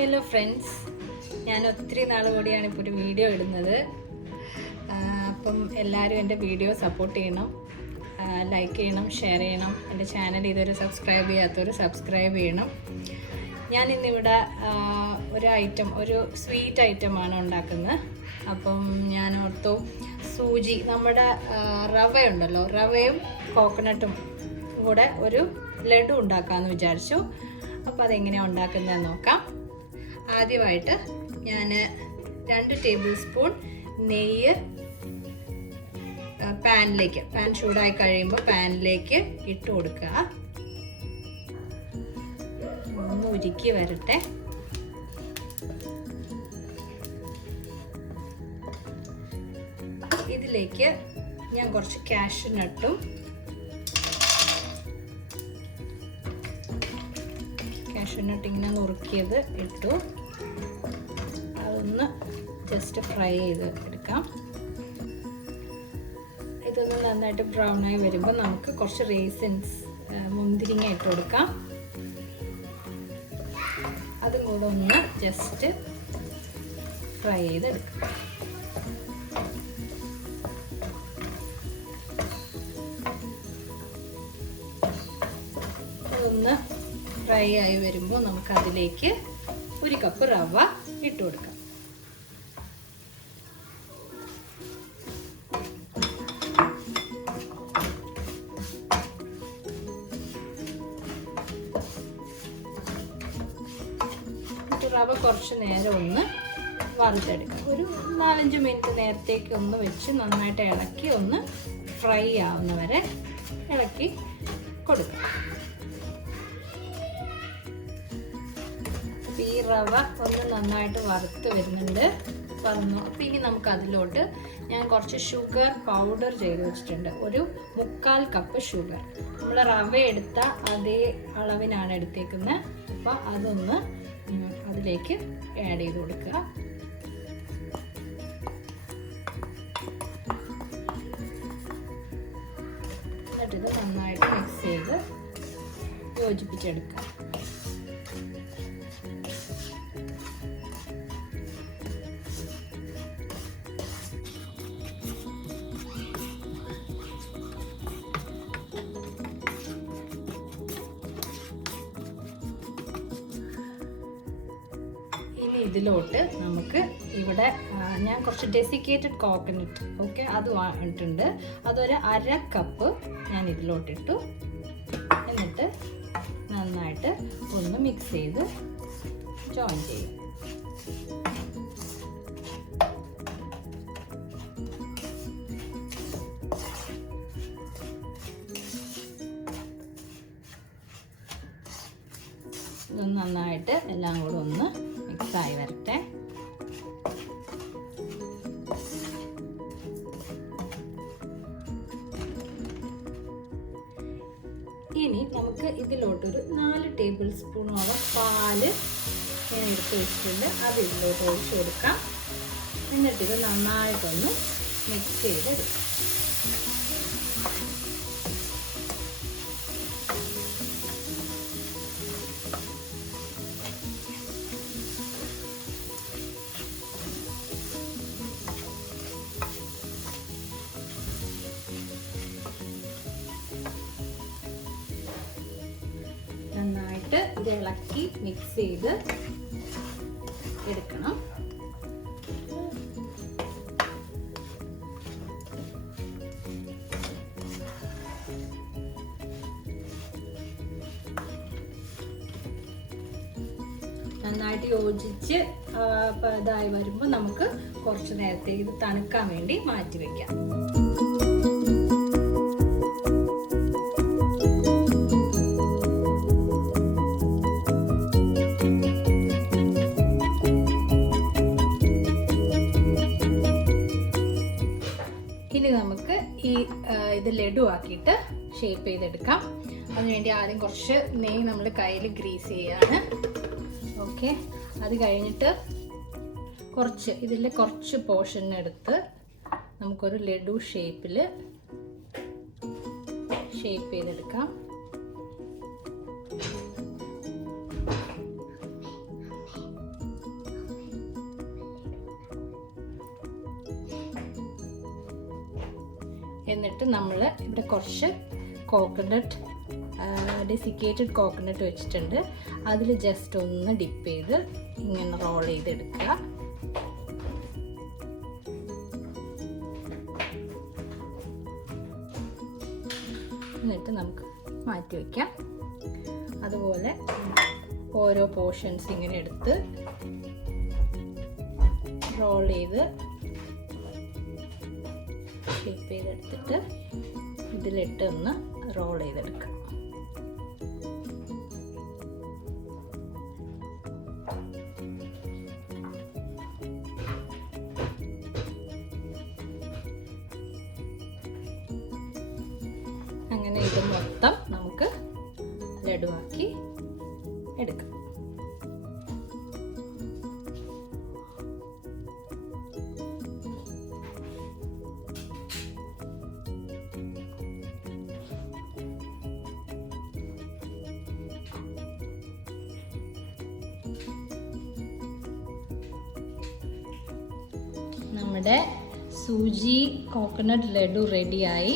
Hello friends, ഞാൻ ഒത്തിരി നാൾ കൂടിയാണ് ഇപ്പോൾ ഒരു വീഡിയോ ഇടുന്നത്. അപ്പം എല്ലാവരും എൻ്റെ വീഡിയോ സപ്പോർട്ട് ചെയ്യണം, ലൈക്ക് ചെയ്യണം, ഷെയർ ചെയ്യണം. എൻ്റെ ചാനൽ ഇതുവരെ സബ്സ്ക്രൈബ് ചെയ്യാത്തവർ സബ്സ്ക്രൈബ് ചെയ്യണം. ഞാനിന്നിവിടെ ഒരു സ്വീറ്റ് ഐറ്റമാണ് ഉണ്ടാക്കുന്നത്. അപ്പം ഞാൻ ഓർത്തു സൂജി, നമ്മുടെ റവ ഉണ്ടല്ലോ, റവയും കോക്കനട്ടും കൂടെ ഒരു ലഡു ഉണ്ടാക്കാമെന്ന് വിചാരിച്ചു. അപ്പോൾ അതെങ്ങനെയാണ് ഉണ്ടാക്കുന്നതെന്ന് നോക്കാം. ആദ്യമായിട്ട് ഞാൻ 2 ടേബിൾ സ്പൂൺ നെയ്യ് പാൻ ചൂടായി കഴിയുമ്പോൾ പാനിലേക്ക് ഇട്ട് കൊടുക്കുക. ഒന്ന് ഉരുക്കി വരട്ടെ. ഇതിലേക്ക് ഞാൻ കുറച്ച് കാഷ്യൂനട്ടും ഇങ്ങനെ നുറുക്കിയത് ഇട്ടു. അതൊന്ന് ജസ്റ്റ് ഫ്രൈ ചെയ്ത് എടുക്കാം. ഇതൊന്ന് നന്നായിട്ട് ബ്രൗൺ ആയി വരുമ്പോൾ നമുക്ക് കുറച്ച് റേസിൻസ്, മുന്തിരിങ്ങ ഇട്ട് കൊടുക്കാം. അതും കൂടെ ഒന്ന് ജസ്റ്റ് ഫ്രൈ ചെയ്തെടുക്കാം. അതൊന്ന് ഫ്രൈ ആയി വരുമ്പോൾ നമുക്ക് അതിലേക്ക് 1 കപ്പ് റവ ഇട്ട് കൊടുക്കാം. റവ കുറച്ച് നേരം ഒന്ന് വറുത്തെടുക്കാം. ഒരു 4-5 മിനിറ്റ് നേരത്തേക്ക് ഒന്ന് വെച്ച് നന്നായിട്ട് ഇളക്കി ഒന്ന് ഫ്രൈ ആവുന്ന വരെ ഇളക്കി കൊടുക്കാം. ഈ റവ ഒന്ന് നന്നായിട്ട് വറുത്ത് വരുന്നുണ്ട്. അപ്പോൾ ഇനി നമുക്ക് അതിലോട്ട് ഞാൻ കുറച്ച് ഷുഗർ പൗഡർ ചെയ്ത് വെച്ചിട്ടുണ്ട്. ഒരു 3/4 കപ്പ് ഷുഗർ. നമ്മൾ റവ എടുത്ത അതേ അളവിനാണ് എടുത്തേക്കുന്നത്. അപ്പോൾ അതൊന്ന് അതിലേക്ക് ആഡ് ചെയ്ത് കൊടുക്കുക. എന്നിട്ടിത് നന്നായിട്ട് മിക്സ് ചെയ്ത് യോജിപ്പിച്ചെടുക്കുക. ഇതിലോട്ട് നമുക്ക് ഇവിടെ ഞാൻ കുറച്ച് ഡെസിക്കേറ്റഡ് കോക്കനട്ട് അത് വാങ്ങിയിട്ടുണ്ട്. അതൊരു 1/2 കപ്പ് ഞാൻ ഇതിലോട്ടിട്ടു. എന്നിട്ട് നന്നായിട്ട് ഒന്ന് മിക്സ് ചെയ്ത് ജോയിൻ ചെയ്യും. ഇതൊന്ന് നന്നായിട്ട് എല്ലാം കൂടെ ഒന്ന് മിക്സായി വരട്ടെ. ഇനി നമുക്ക് ഇതിലോട്ടൊരു 4 ടേബിൾ സ്പൂണോളം പാല് ഞാൻ എടുത്ത് വെച്ചിട്ടുണ്ട്. അത് ഇതിലോട്ട് ഒഴിച്ച് കൊടുക്കാം. എന്നിട്ടിത് നന്നായിട്ടൊന്ന് മിക്സ് ചെയ്തെടുക്കാം. നന്നായിട്ട് ഇത് ഇളക്കി മിക്സ് ചെയ്ത് എടുക്കണം. നന്നായിട്ട് യോജിച്ച് ഇതായി വരുമ്പോൾ നമുക്ക് കുറച്ച് നേരത്തേക്ക് ഇത് തണുക്കാൻ വേണ്ടി മാറ്റി വയ്ക്കാം. ഇനി നമുക്ക് ഇത് ലഡു ആക്കിയിട്ട് ഷേപ്പ് ചെയ്തെടുക്കാം. അതിനുവേണ്ടി ആദ്യം കുറച്ച് നെയ്യ് നമ്മൾ കയ്യിൽ ഗ്രീസ് ചെയ്യാണ്. ഓക്കെ, അത് കഴിഞ്ഞിട്ട് ഇതിൽ കുറച്ച് പോർഷൻ എടുത്ത് നമുക്കൊരു ലഡു ഷേപ്പ് ചെയ്തെടുക്കാം. കുറച്ച് കോക്കനട്ട് ഡെസിക്കേറ്റഡ് കോക്കനട്ട് വെച്ചിട്ടുണ്ട്. അതിൽ ജസ്റ്റ് ഒന്ന് ഡിപ്പ് ചെയ്ത് ഇങ്ങനെ റോൾ ചെയ്തെടുക്കുക. എന്നിട്ട് നമുക്ക് മാറ്റി വയ്ക്കാം. അതുപോലെ ഓരോ പോർഷൻസ് ഇങ്ങനെ എടുത്ത് റോൾ ചെയ്ത് ഷേപ്പ് ചെയ്തെടുത്തിട്ട് ഇതിലിട്ട് ഒന്ന് റോൾ ചെയ്തെടുക്കാം. അങ്ങനെ ഇത് മൊത്തം നമുക്ക് ലഡുവാക്കി എടുക്കാം. നമ്മുടെ സൂജി കോക്കനട്ട് ലഡു റെഡിയായി.